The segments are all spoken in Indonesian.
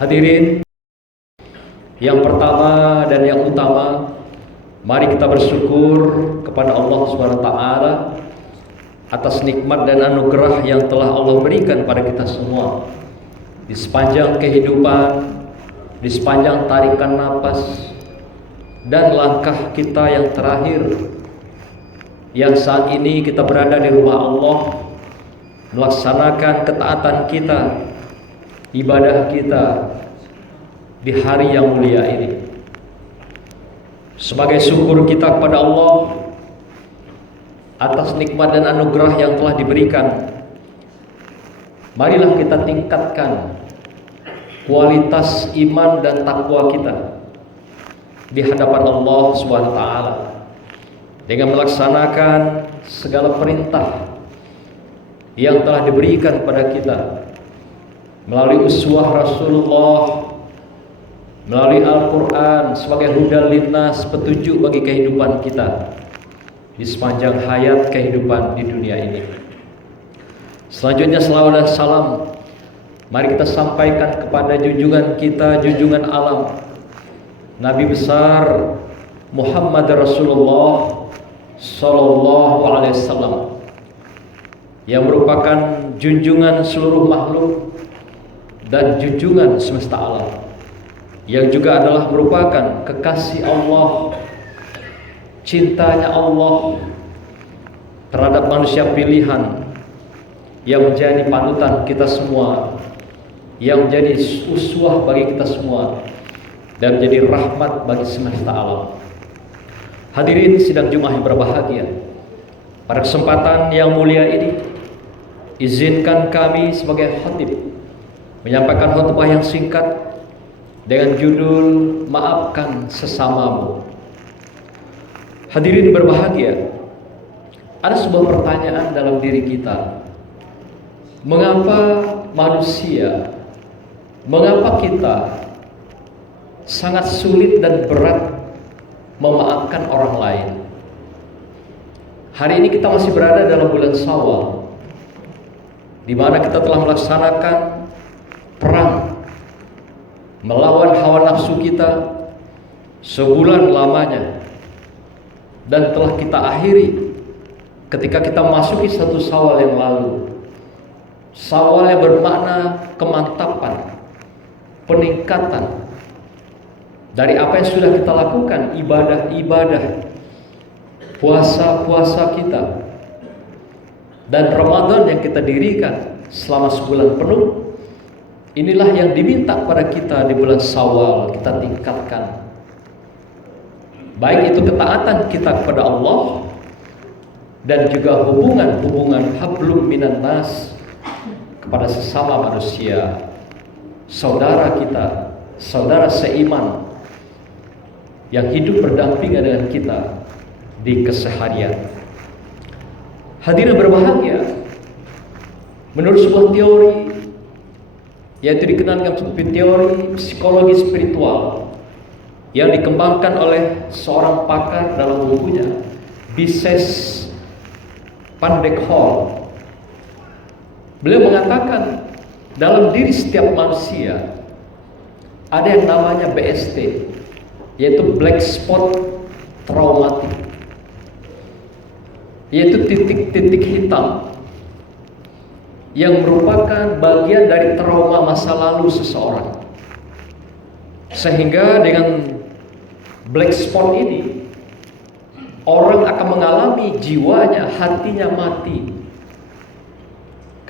Hadirin, yang pertama dan yang utama, mari kita bersyukur kepada Allah SWT atas nikmat dan anugerah yang telah Allah berikan pada kita semua di sepanjang kehidupan, di sepanjang tarikan napas dan langkah kita yang terakhir, yang saat ini kita berada di rumah Allah, melaksanakan ketaatan kita, ibadah kita di hari yang mulia ini. Sebagai syukur kita kepada Allah atas nikmat dan anugerah yang telah diberikan, marilah kita tingkatkan kualitas iman dan takwa kita di hadapan Allah SWT dengan melaksanakan segala perintah yang telah diberikan pada kita melalui uswah Rasulullah, melalui Al-Quran sebagai hudan linnas, petunjuk bagi kehidupan kita di sepanjang hayat kehidupan di dunia ini. Selanjutnya salawat dan salam mari kita sampaikan kepada junjungan kita, junjungan alam, Nabi besar Muhammad Rasulullah Sallallahu Alaihi Wasallam, yang merupakan junjungan seluruh makhluk dan junjungan semesta alam, yang juga adalah merupakan kekasih Allah, cintanya Allah terhadap manusia pilihan, yang menjadi panutan kita semua, yang menjadi uswah bagi kita semua, dan menjadi rahmat bagi semesta alam. Hadirin sidang Jumat yang berbahagia, pada kesempatan yang mulia ini, izinkan kami sebagai khatib menyampaikan khutbah yang singkat dengan judul Maafkan Sesamamu. Hadirin berbahagia, ada sebuah pertanyaan dalam diri kita. Mengapa manusia, mengapa kita sangat sulit dan berat memaafkan orang lain? Hari ini kita masih berada dalam bulan Syawal, di mana kita telah melaksanakan perang melawan hawa nafsu kita sebulan lamanya, dan telah kita akhiri ketika kita masuki satu Syawal yang lalu. Syawal yang bermakna kemantapan, peningkatan dari apa yang sudah kita lakukan, ibadah-ibadah, puasa-puasa kita, dan Ramadan yang kita dirikan selama sebulan penuh. Inilah yang diminta pada kita di bulan Syawal, kita tingkatkan, baik itu ketaatan kita kepada Allah dan juga hubungan hablum minan nas kepada sesama manusia, saudara kita, saudara seiman yang hidup berdampingan dengan kita di keseharian. Hadirin berbahagia, menurut sebuah teori yaitu dikenal sebagai teori psikologi spiritual yang dikembangkan oleh seorang pakar dalam bukunya Bises Pandek-Hall. Beliau mengatakan dalam diri setiap manusia ada yang namanya BST, yaitu black spot traumatik, yaitu titik-titik hitam yang merupakan bagian dari trauma masa lalu seseorang. Sehingga dengan black spot ini, orang akan mengalami jiwanya, hatinya mati,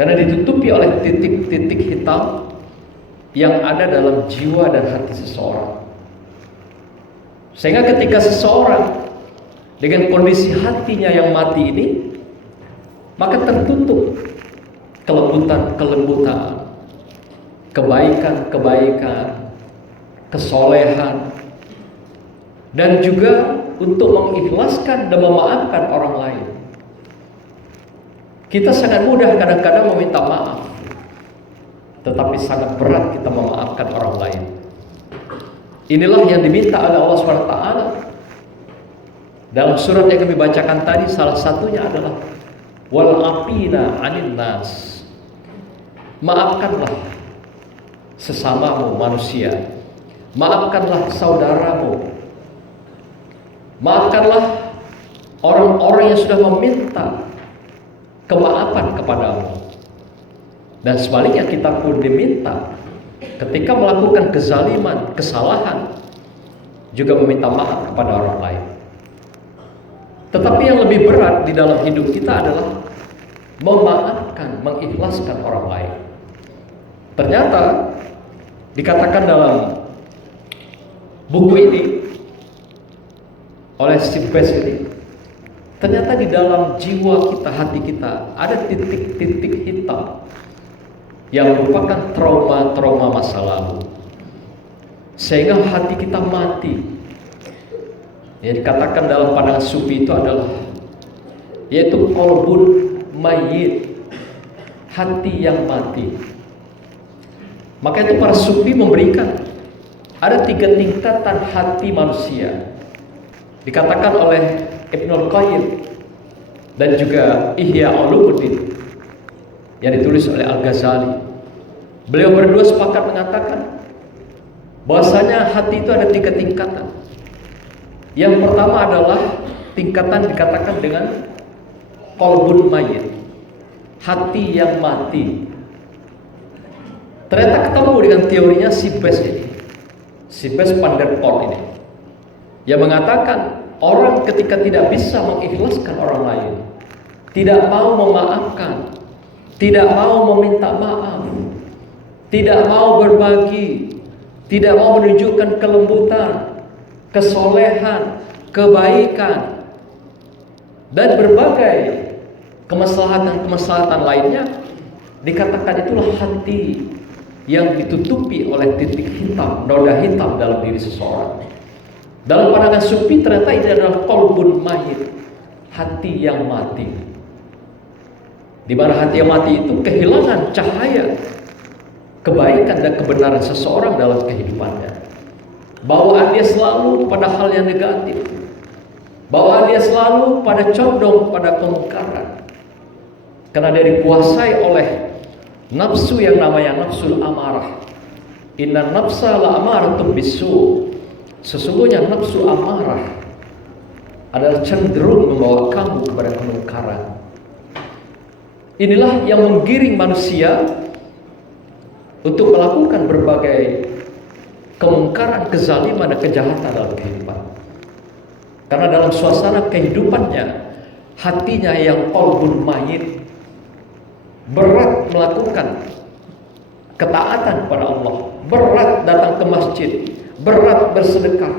karena ditutupi oleh titik-titik hitam yang ada dalam jiwa dan hati seseorang. Sehingga ketika seseorang dengan kondisi hatinya yang mati ini, maka tertutup kelembutan, kebaikan, kesolehan, dan juga untuk mengikhlaskan dan memaafkan orang lain. Kita sangat mudah kadang-kadang meminta maaf, tetapi sangat berat kita memaafkan orang lain. Inilah yang diminta oleh Allah SWT dalam surat yang kami bacakan tadi. Salah satunya adalah wal afina anin nas, maafkanlah sesamamu manusia. Maafkanlah saudaramu. Maafkanlah orang-orang yang sudah meminta kemaafan kepadamu. Dan sebaliknya kita pun diminta ketika melakukan kezaliman, kesalahan, juga meminta maaf kepada orang lain. Tetapi yang lebih berat di dalam hidup kita adalah memaafkan, mengikhlaskan orang lain. Ternyata dikatakan dalam buku ini oleh Steve Best ini, ternyata di dalam jiwa kita, hati kita ada titik-titik hitam yang merupakan trauma-trauma masa lalu, sehingga hati kita mati. Yang dikatakan dalam pandangan Sufi itu adalah yaitu qalbun mayyit, hati yang mati. Maka itu para Sufi memberikan ada 3 tingkatan hati manusia. Dikatakan oleh Ibnul Qayyim dan juga Ihya Ulumuddin yang ditulis oleh Al-Ghazali. Beliau berdua sepakat mengatakan bahwasanya hati itu ada 3 tingkatan. Yang pertama adalah tingkatan dikatakan dengan qalbun mayyit, hati yang mati. Ternyata ketemu dengan teorinya si Best ini, si Best van der Pol ini, yang mengatakan orang ketika tidak bisa mengikhlaskan orang lain, tidak mau memaafkan, tidak mau meminta maaf, tidak mau berbagi, tidak mau menunjukkan kelembutan, kesolehan, kebaikan, dan berbagai kemaslahatan lainnya, dikatakan itulah hati yang ditutupi oleh titik hitam, noda hitam dalam diri seseorang. Dalam pandangan Sufi ternyata ini adalah qalbun mayyit, hati yang mati. Di mana hati yang mati itu kehilangan cahaya kebaikan dan kebenaran seseorang dalam kehidupannya. Bawaan dia selalu pada hal yang negatif. Bawaan dia selalu pada condong pada kemungkaran. Karena dia dikuasai oleh nafsu yang namanya nafsul amarah. Inna nafsa la amaratun bisu. Sesungguhnya nafsu amarah adalah cenderung membawa kamu kepada kemungkaran. Inilah yang menggiring manusia untuk melakukan berbagai kemungkaran, kezaliman, dan kejahatan dalam kehidupan. Karena dalam suasana kehidupannya, hatinya yang qalbun mayyit, berat melakukan ketaatan kepada Allah, berat datang ke masjid, berat bersedekah,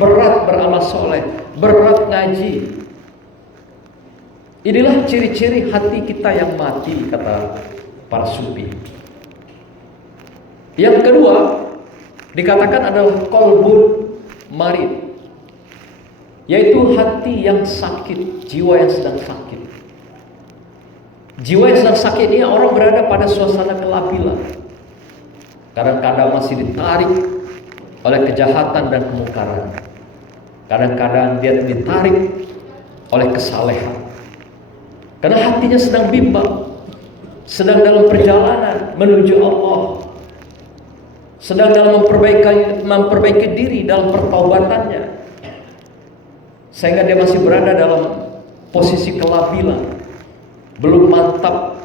berat beramal soleh, berat ngaji. Inilah ciri-ciri hati kita yang mati, kata para Sufi. Yang kedua dikatakan adalah qalbun marid, yaitu hati yang sakit, jiwa yang sedang sakit. Jiwa yang sedang sakit ini orang berada pada suasana kelabilan. Kadang-kadang masih ditarik oleh kejahatan dan kemungkaran. Kadang-kadang dia ditarik oleh kesalehan. Karena hatinya sedang bimbang, sedang dalam perjalanan menuju Allah, sedang dalam memperbaiki diri dalam pertaubatannya, sehingga dia masih berada dalam posisi kelabilan, belum mantap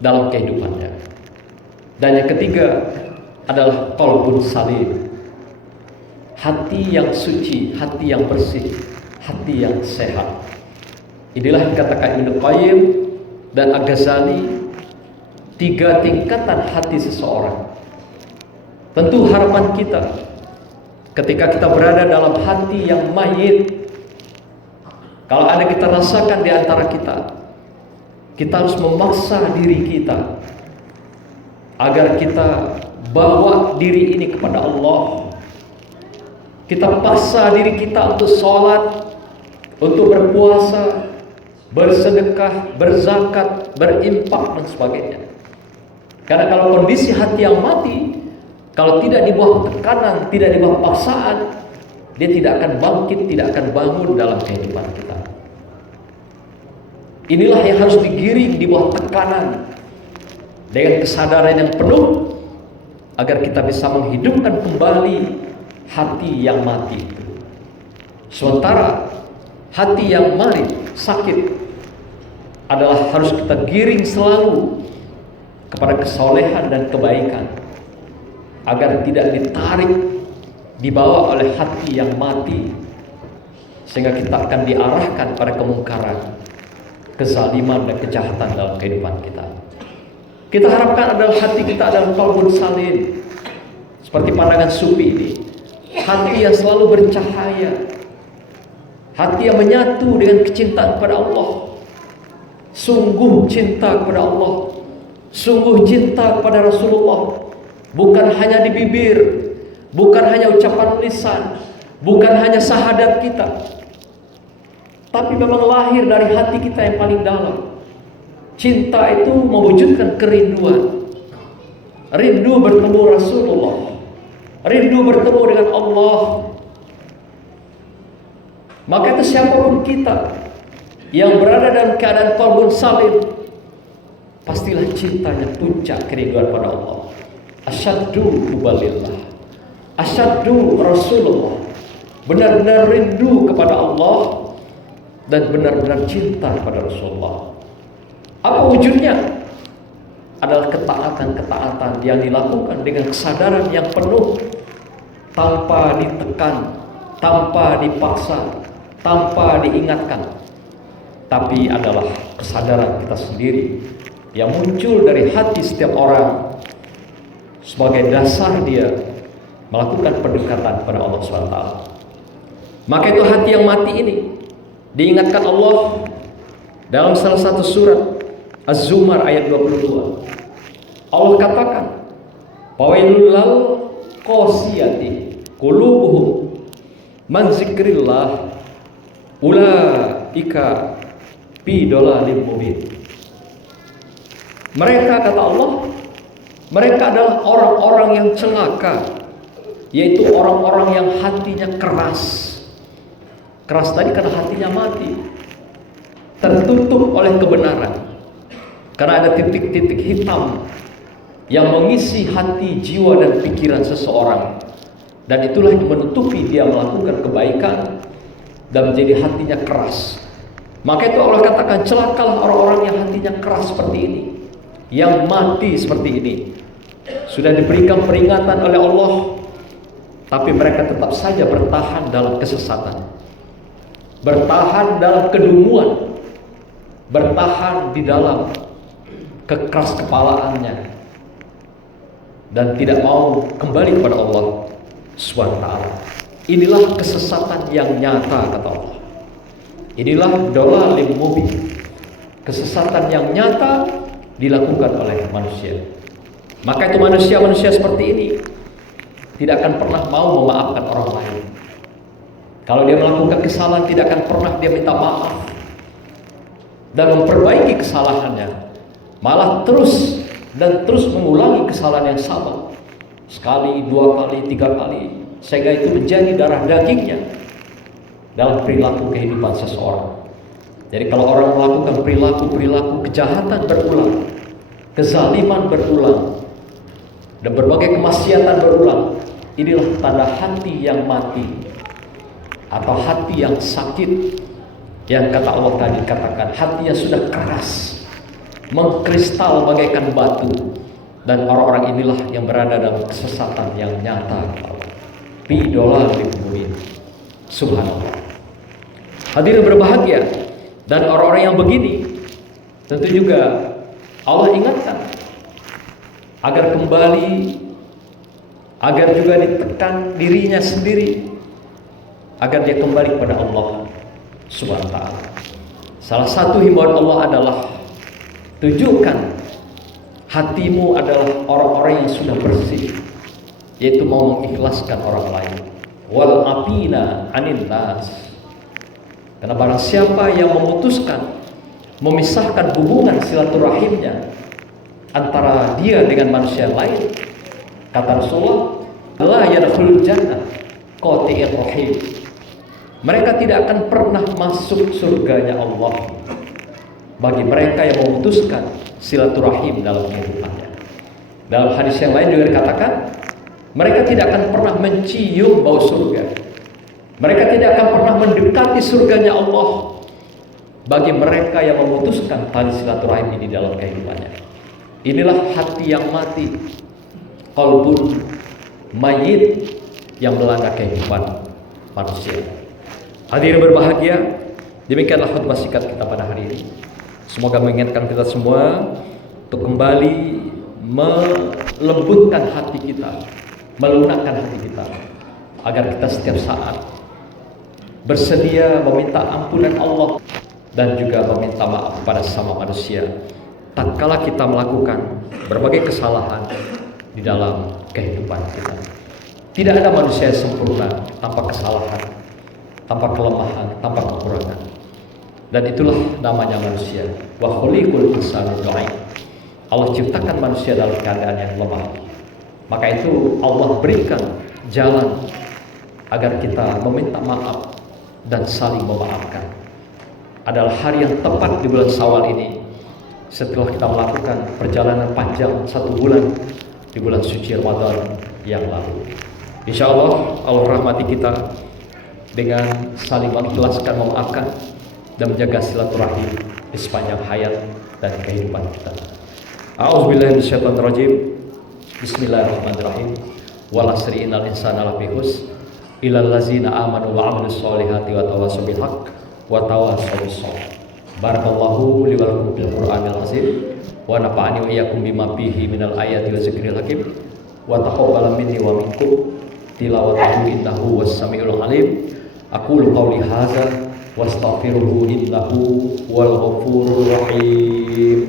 dalam kehidupannya. Dan yang ketiga adalah qalbun salim, hati yang suci, hati yang bersih, hati yang sehat. Inilah dikatakan Ibnu Qayyim dan Al-Ghazali, 3 tingkatan hati seseorang. Tentu harapan kita ketika kita berada dalam hati yang mayit, kalau ada kita rasakan di antara kita harus memaksa diri kita agar kita bawa diri ini kepada Allah. Kita paksa diri kita untuk sholat, untuk berpuasa, bersedekah, berzakat, berimpak, dan sebagainya. Karena kalau kondisi hati yang mati, kalau tidak di bawah tekanan, tidak di bawah paksaan, dia tidak akan bangkit, tidak akan bangun dalam kehidupan kita. Inilah yang harus digiring di bawah tekanan dengan kesadaran yang penuh agar kita bisa menghidupkan kembali hati yang mati itu. Sementara hati yang mati, sakit, adalah harus kita giring selalu kepada kesolehan dan kebaikan, agar tidak ditarik, dibawa oleh hati yang mati, sehingga kita akan diarahkan pada kemungkaran, kezaliman dan kejahatan dalam kehidupan kita. Kita harapkan adalah hati kita adalah qalbun salim, seperti pandangan sufi ini, hati yang selalu bercahaya, hati yang menyatu dengan kecintaan kepada Allah, sungguh cinta kepada Allah, sungguh cinta kepada Rasulullah, bukan hanya di bibir, bukan hanya ucapan lisan, bukan hanya syahadat kita, tapi memang lahir dari hati kita yang paling dalam. Cinta itu mewujudkan kerinduan, rindu bertemu Rasulullah, rindu bertemu dengan Allah. Maka itu siapapun kita yang berada dalam keadaan qalbun salim, pastilah cintanya puncak kerinduan pada Allah. Asyaddu hubalillah, asyaddu Rasulullah, benar-benar rindu kepada Allah dan benar-benar cinta kepada Rasulullah. Apa wujudnya? Adalah ketaatan-ketaatan yang dilakukan dengan kesadaran yang penuh, tanpa ditekan, tanpa dipaksa, tanpa diingatkan, tapi adalah kesadaran kita sendiri yang muncul dari hati setiap orang sebagai dasar dia melakukan pendekatan kepada Allah SWT. Maka itu hati yang mati ini diingatkan Allah dalam salah satu surat Az-Zumar ayat 22. Allah katakan, "Fawailul lil qasiyati qulubuhum man zikrillah ulaika fi dhalalin mubin." Mereka, kata Allah, mereka adalah orang-orang yang celaka, yaitu orang-orang yang hatinya keras. Keras tadi karena hatinya mati, tertutup oleh kebenaran. Karena ada titik-titik hitam yang mengisi hati, jiwa, dan pikiran seseorang, dan itulah yang menutupi dia melakukan kebaikan dan menjadi hatinya keras. Maka itu Allah katakan, celakalah orang-orang yang hatinya keras seperti ini, yang mati seperti ini. Sudah diberikan peringatan oleh Allah, tapi mereka tetap saja bertahan dalam kesesatan, bertahan dalam kedunguan, bertahan di dalam kekeras kepalaannya, dan tidak mau kembali kepada Allah SWT. Inilah kesesatan yang nyata, kata Allah. Inilah dhalalin mubin, kesesatan yang nyata dilakukan oleh manusia. Maka itu manusia-manusia seperti ini tidak akan pernah mau memaafkan orang lain. Kalau dia melakukan kesalahan, tidak akan pernah dia minta maaf dan memperbaiki kesalahannya, malah terus dan terus mengulangi kesalahan yang sama, sekali, dua kali, tiga kali, sehingga itu menjadi darah dagingnya dalam perilaku kehidupan seseorang. Jadi kalau orang melakukan perilaku kejahatan berulang, kezaliman berulang, dan berbagai kemaksiatan berulang, inilah tanda hati yang mati atau hati yang sakit, yang kata Allah tadi katakan, hati yang sudah keras, mengkristal bagaikan batu. Dan orang-orang inilah yang berada dalam kesesatan yang nyata. Fi dhalalin mubin. Subhanallah. Hadirin berbahagia, dan orang-orang yang begini tentu juga Allah ingatkan agar kembali, agar juga ditekan dirinya sendiri, agar dia kembali kepada Allah Subhanahu wa ta'ala. Salah satu himbauan Allah adalah, tunjukkan hatimu adalah orang-orang yang sudah bersih, yaitu mau mengikhlaskan orang lain. Wal afina anin nas. Karena barang siapa yang memutuskan, memisahkan hubungan silaturahimnya antara dia dengan manusia lain, kata Rasulullah, la yadkhulul jannah qati'ir rahim. Mereka tidak akan pernah masuk surganya Allah bagi mereka yang memutuskan silaturahim dalam kehidupannya. Dalam hadis yang lain juga dikatakan, mereka tidak akan pernah mencium bau surga. Mereka tidak akan pernah mendekati surganya Allah bagi mereka yang memutuskan tali silaturahim ini dalam kehidupannya. Inilah hati yang mati, qalbun mayit, yang melanda kehidupan manusia. Hadirin berbahagia, demikianlah khutbah singkat kita pada hari ini. Semoga mengingatkan kita semua untuk kembali melembutkan hati kita, melunakkan hati kita, agar kita setiap saat bersedia meminta ampunan Allah dan juga meminta maaf pada sesama manusia tatkala kita melakukan berbagai kesalahan di dalam kehidupan kita. Tidak ada manusia yang sempurna tanpa kesalahan, tanpa kelemahan, tanpa kekurangan. Dan itulah namanya manusia. Wa khuliqul insanu dhaif. Allah ciptakan manusia dalam keadaan yang lemah. Maka itu Allah berikan jalan agar kita meminta maaf dan saling memaafkan. Adalah hari yang tepat di bulan Syawal ini, setelah kita melakukan perjalanan panjang 1 bulan di bulan suci Ramadan yang lalu. Insya Allah Allah rahmati kita dengan saling mengikhlaskan, memaafkan dan menjaga silaturahim di sepanjang hayat dan kehidupan kita. A'udzubillahi minasyaitonirrajim. Bismillahirrahmanirrahim. Wal 'asri innal insana lafi khusr illal ladzina amanu wa 'amilus solihati wa tawassaw bil haqq wa tawassaw bis sabr. Barakallahu li wa lakum bil Qur'anil azim wa nafa'ani wa iyyakum bima fihi minal ayati wa zikril hakim wa taqabbal minni wa minkum tilawatahu innahu was-sami'ul alim. Aqulu qawli hadza wastaghfiruhu innahu wal ghafurur rahim.